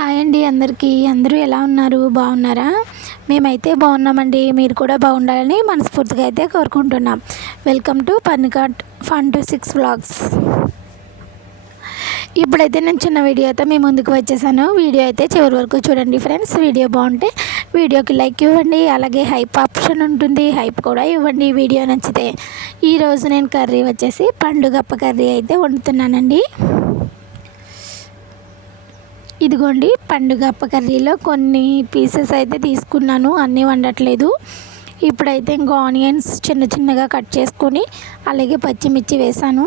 Hi అండి అందరికీ. అందరూ ఎలా ఉన్నారు? బాగున్నారా? మేమైతే బాగున్నామండి. మీరు కూడా బాగుండాలని మనస్ఫూర్తిగా అయితే కోరుకుంటున్నాం. వెల్కమ్ టు పర్నికాట్ ఫన్ టు 6 వ్లాగ్స్. ఇప్పుడైతే నేను చిన్న వీడియోతో మీ ముందుకు వచ్చేసాను. వీడియో అయితే చివరి వరకు చూడండి ఫ్రెండ్స్. వీడియో బాగుంటే వీడియోకి లైక్ ఇవ్వండి, అలాగే హైప్ ఆప్షన్ ఉంటుంది, హైప్ కూడా ఇవ్వండి వీడియో నచ్చితే. ఈరోజు నేను కర్రీ వచ్చేసి పండుగప్ప కర్రీ అయితే వండుతున్నానండి. ఇదిగోండి పండుగప్ప కర్రీలో కొన్ని పీసెస్ అయితే తీసుకున్నాను, అన్నీ వండట్లేదు. ఇప్పుడైతే ఇంకా ఆనియన్స్ చిన్న చిన్నగా కట్ చేసుకొని అలాగే పచ్చిమిర్చి వేసాను.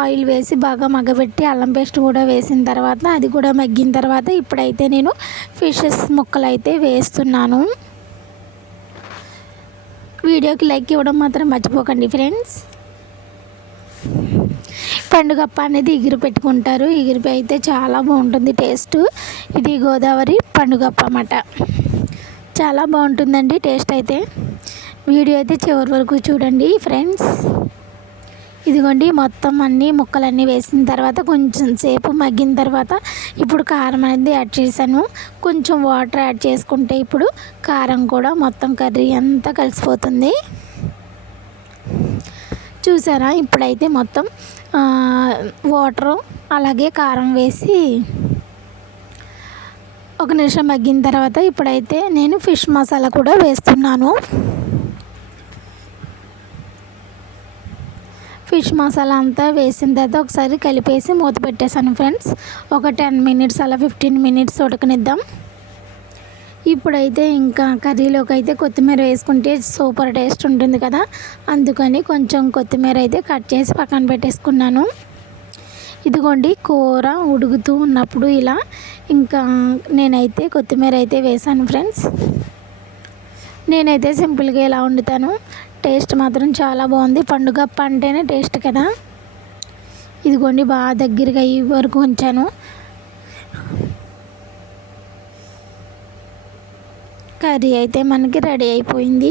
ఆయిల్ వేసి బాగా మగ్గబెట్టి అల్లం పేస్ట్ కూడా వేసిన తర్వాత అది కూడా మగ్గిన తర్వాత ఇప్పుడైతే నేను ఫిషెస్ ముక్కలు అయితే వేస్తున్నాను. వీడియోకి లైక్ ఇవ్వడం మాత్రం మర్చిపోకండి ఫ్రెండ్స్. పండుగప్ప అనేది ఇగురు పెట్టుకుంటారు. ఇగురు అయితే చాలా బాగుంటుంది టేస్ట్. ఇది గోదావరి పండుగప్ప అన్నమాట. చాలా బాగుంటుందండి టేస్ట్ అయితే. వీడియో అయితే చివరి వరకు చూడండి ఫ్రెండ్స్. ఇదిగోండి మొత్తం అన్నీ ముక్కలన్నీ వేసిన తర్వాత కొంచెం సేపు మగ్గిన తర్వాత ఇప్పుడు కారం అనేది యాడ్ చేశాను. కొంచెం వాటర్ యాడ్ చేసుకుంటే ఇప్పుడు కారం కూడా మొత్తం కర్రీ అంతా కలిసిపోతుంది. చూసారా? ఇప్పుడైతే మొత్తం వాటరు అలాగే కారం వేసి ఒక నిమిషం మగ్గిన తర్వాత ఇప్పుడైతే నేను ఫిష్ మసాలా కూడా వేస్తున్నాను. ఫిష్ మసాలా అంతా వేసిన తర్వాత ఒకసారి కలిపేసి మూత పెట్టేశాను ఫ్రెండ్స్. ఒక 10 మినిట్స్ అలా 15 మినిట్స్ ఉడకనిద్దాం. ఇప్పుడైతే ఇంకా కర్రీలోకి అయితే కొత్తిమీర వేసుకుంటే సూపర్ టేస్ట్ ఉంటుంది కదా, అందుకని కొంచెం కొత్తిమీర అయితే కట్ చేసి పక్కన పెట్టేసుకున్నాను. ఇదిగోండి కూర ఉడుకుతూ ఉన్నప్పుడు ఇలా ఇంకా నేనైతే కొత్తిమీర అయితే వేసాను ఫ్రెండ్స్. నేనైతే సింపుల్గా ఇలా వండుతాను. టేస్ట్ మాత్రం చాలా బాగుంది. పండుగప్ప అంటేనే టేస్ట్ కదా. ఇదిగోండి బాగా దగ్గరగా అయ్యే వరకు ఉంచాను. కర్రీ అయితే మనకి రెడీ అయిపోయింది.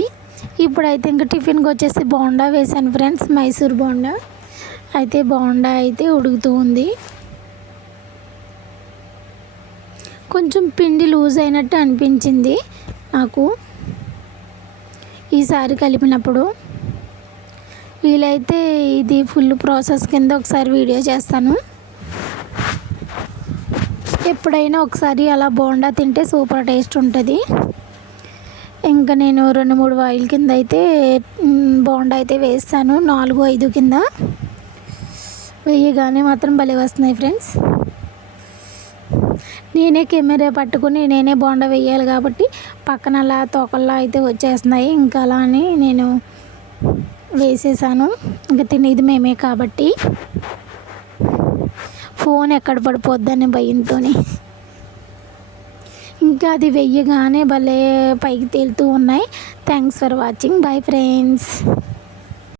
ఇప్పుడైతే ఇంకా టిఫిన్కి వచ్చేసి బోండా వేసాను ఫ్రెండ్స్. మైసూర్ బోండా అయితే బోండా అయితే ఉడుకుతూ ఉంది. కొంచెం పిండి లూజ్ అయినట్టు అనిపించింది నాకు ఈసారి కలిపినప్పుడు. వీలైతే ఇది ఫుల్ ప్రాసెస్ కింద ఒకసారి వీడియో చేస్తాను. ఎప్పుడైనా ఒకసారి అలా బోండా తింటే సూపర్ టేస్ట్ ఉంటుంది. ఇంకా నేను 2-3 వాయిల్ కింద అయితే బోండా అయితే వేస్తాను. 4-5 కింద వేయగానే మాత్రం భలే వస్తున్నాయి ఫ్రెండ్స్. నేనే కెమెరా పట్టుకుని నేనే బోండా వేయాలి కాబట్టి పక్కన అలా తోకల్లా అయితే వచ్చేస్తున్నాయి. ఇంకా అలా అని నేను వేసేసాను. ఇంకా తినేది మేమే కాబట్టి ఫోన్ ఎక్కడ పడిపోద్దని భయంతో ఇంకా అది వెయ్యగానే భలే పైకి తేలుతూ ఉన్నాయి. Thanks for watching. Bye friends.